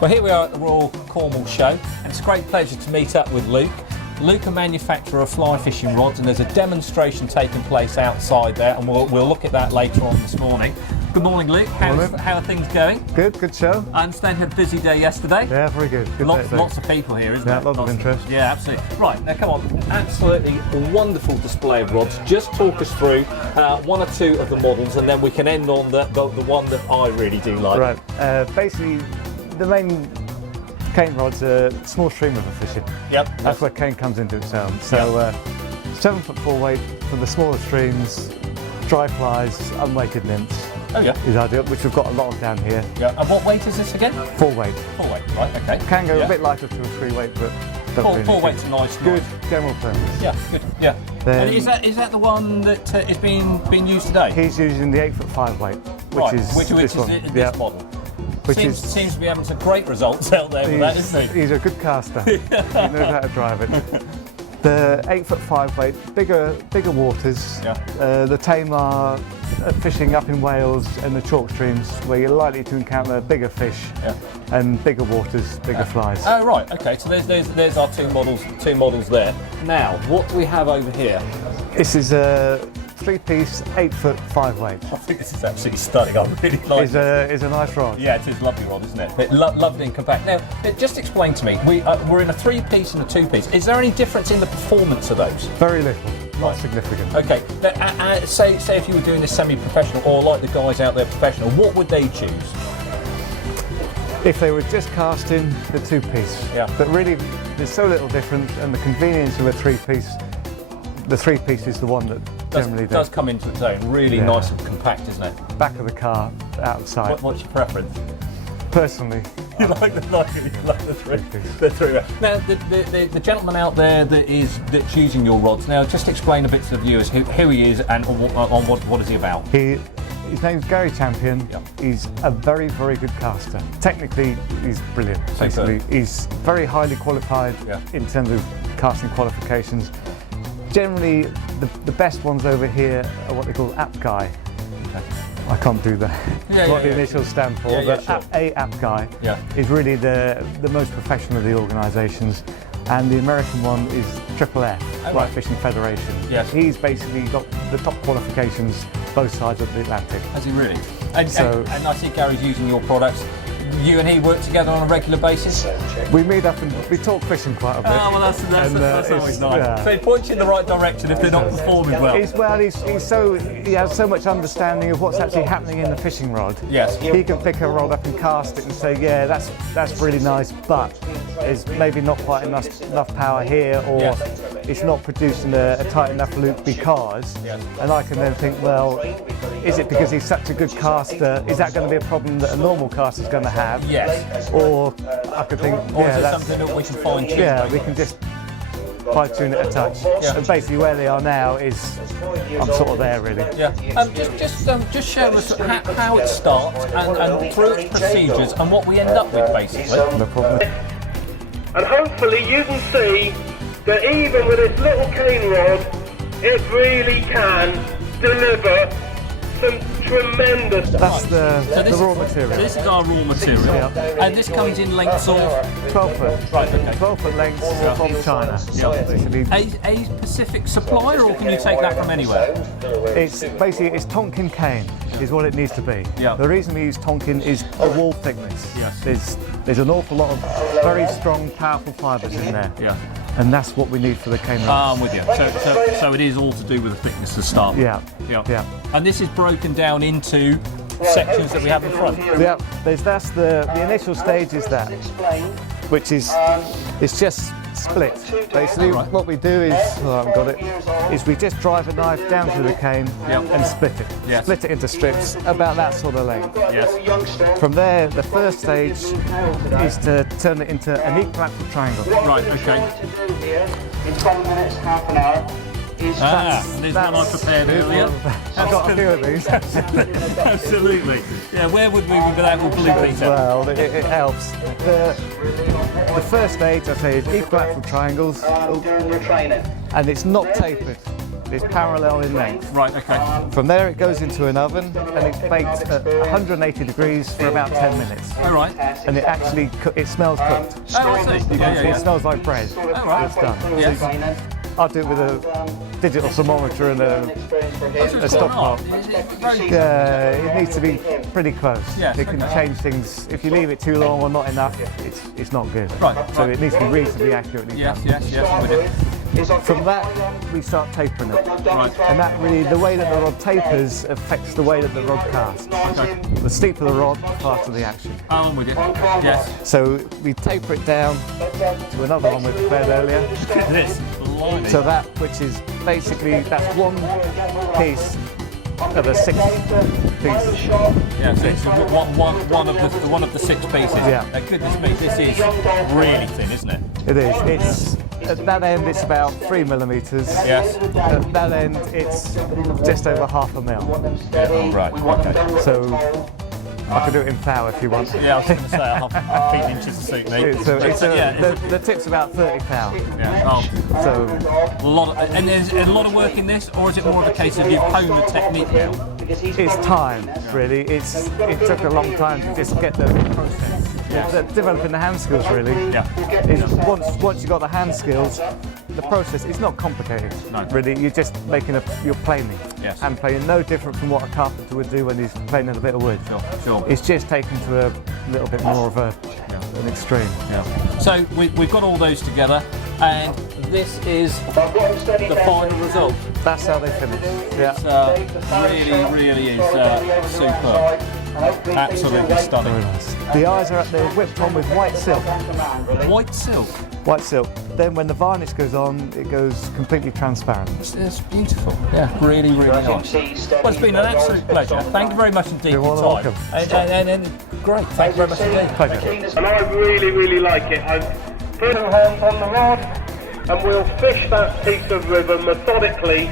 Well, here we are at the Royal Cornwall Show, and it's a great pleasure to meet up with Luke. Luke, a manufacturer of fly fishing rods, and there's a demonstration taking place outside there, and we'll look at that later on this morning. Good morning, Luke. How are things going? Good show. I understand you had a busy day yesterday. Yeah, very good. Lots of people here, isn't there? Yeah, lots of interest. Yeah, absolutely. Right, now come on. Absolutely wonderful display of rods. Just talk us through one or two of the models, and then we can end on the one that I really do like. Right. Basically, the main cane rods are small streamer fishing. Yep. That's where cane comes into its own. So 7 foot 4 weight for the smaller streams, dry flies, unweighted nymphs. Oh yeah. Is ideal, which we've got a lot of down here. Yeah. And what weight is this again? 4 weight. 4 weight. Right. Okay. Can go a bit lighter to a 3 weight, but four weight's a nice. Good general purpose. Yeah. Good. Yeah. And is that the one that is being used today? He's using the 8 foot 5 weight, which is this model. Seems to be having some great results out there with that, isn't he? He's a good caster. He knows how to drive it. The 8 foot 5 weight, bigger waters. Yeah. The tame are fishing up in Wales and the chalk streams where you're likely to encounter bigger fish and bigger waters, bigger flies. Oh right, okay. So there's our two models there. Now, what do we have over here? This is a 3-piece 8 foot 5 weight. I think this is absolutely stunning. I really like it. It's a nice rod. Yeah, it is a lovely rod, isn't it? Lovely and compact. Now, just explain to me, we're in a 3-piece and a 2-piece. Is there any difference in the performance of those? Very little, not significant. Okay, now, say if you were doing this semi-professional or like the guys out there professional, what would they choose? If they were just casting the 2-piece. Yeah. But really, there's so little difference, and the convenience of a 3-piece, the 3-piece is the one that generally does come into its own. Really nice and compact, isn't it? Back of the car, out of sight. What's your preference? Personally, you like the 3-piece. The 3. Now, the gentleman out there that's using your rods. Now, just explain a bit to the viewers who he is and on what is he about. His name's Gary Champion. Yeah. He's a very, very good caster. Technically, he's brilliant. Basically, he's very highly qualified in terms of casting qualifications. Generally, the best ones over here are what they call app guy. Okay. I can't do that. What the initials stand for, but sure. app guy is really the most professional of the organisations, and the American one is FFF, Fly Fishing Federation. Yes. He's basically got the top qualifications both sides of the Atlantic. Has he really? And I see Gary's using your products. You and he work together on a regular basis? We meet up and we talk fishing quite a bit. Oh, well, that's always nice. Yeah. So he points you in the right direction if they're not performing well. He has so much understanding of what's actually happening in the fishing rod. Yes. He can pick a rod up and cast it and say, yeah, that's really nice, but there's maybe not quite enough power here, or it's not producing a tight enough loop because, and I can then think, well, is it because he's such a good caster? Is that going to be a problem that a normal caster is going to have? Yes. Or I could think, or is it something that we can fine tune? Yeah, we can just fine tune it a touch. Yeah. And basically where they are now is, I'm sort of there really. Yeah. Just share with us how it starts and through its procedures and what we end up with basically. No problem. And hopefully you can see that even with this little cane rod, it really can deliver some tremendous. That's the raw material. This is our raw material, and this comes in lengths of 12 foot. Right, okay. 12 foot lengths from China. A specific supplier, or can you take that from anywhere? It's Tonkin cane is what it needs to be. Yeah. The reason we use Tonkin is the wall thickness. Yes. There's an awful lot of very strong, powerful fibres in there. Yeah. And that's what we need for the cane rod. I'm with you. So it is all to do with the thickness to start with. Yeah. And this is broken down into sections that we have in front. Yeah. That's the initial stage is that, which is it's just split. Basically, what we do is, I haven't got it, is we just drive a knife down through the cane and split it. Yes. Split it into strips about that sort of length. Yes. From there, the first stage is to turn it into an equilateral triangle. Right, okay. In 20 minutes, half an hour. And there's one I prepared earlier. I've got a few of these. Absolutely. Yeah, where would we be without a blue Peter? Well, it helps. The first stage, I say, is equilateral triangles, and it's not tapered. It's parallel in length. Right, okay. From there, it goes into an oven and it's baked at 180 degrees for about 10 minutes. All right. And it actually it smells cooked. Oh, I see. Yeah. It smells like bread. All right. It's done. Yes. I'll do it with a digital thermometer and a stopcock. Yeah, it needs to be pretty close. Yes, It can change things. If you leave it too long or not enough, it's not good. Right. So it needs to be reasonably accurately done. Yes, I'm with you. From that, we start tapering it. Right. And that really, the way that the rod tapers affects the way that the rod casts. Okay. The steeper the rod, the faster the action. Oh, I'm with you. Yes. So we taper it down to another one we prepared earlier. Look at this. Blimey. So that, which is basically, that's one piece of a 6 piece. Yeah, so it's one of the 6 pieces. Yeah. Goodness me, this is really thin, isn't it? It is. It's at that end it's about 3 millimeters. Yes. At that end it's just over half a mil. Oh, right. Okay. So I can do it in flour if you want. Yeah, I was going to say half 8 inches to suit me. The tip's about 30 pounds. Yeah. Oh, So a lot and there's a lot of work in this, or is it more of a case of you've honed the technique now? it's time, really. It took a long time to just get the process. Developing the hand skills, really. Yeah. Once you've got the hand skills, the process is not complicated. No. Really, you're just you're planing. Yes. And planing, no different from what a carpenter would do when he's planing a bit of wood. Sure. It's just taken to a little bit more of an extreme. Yeah. So we've got all those together, and this is the final result. That's how they finish. Yeah. It's really is superb. Absolutely stunning. Very nice. The eyes are they're whipped on with white silk. White silk. White silk. Then when the varnish goes on, it goes completely transparent. It's beautiful. Yeah, really nice. Well, it's been an absolute pleasure. Thank you very much indeed You're for your more time. than And great. Thank you very much indeed. Pleasure. And I really like it. I've put 2 hands on the rod and we'll fish that piece of river methodically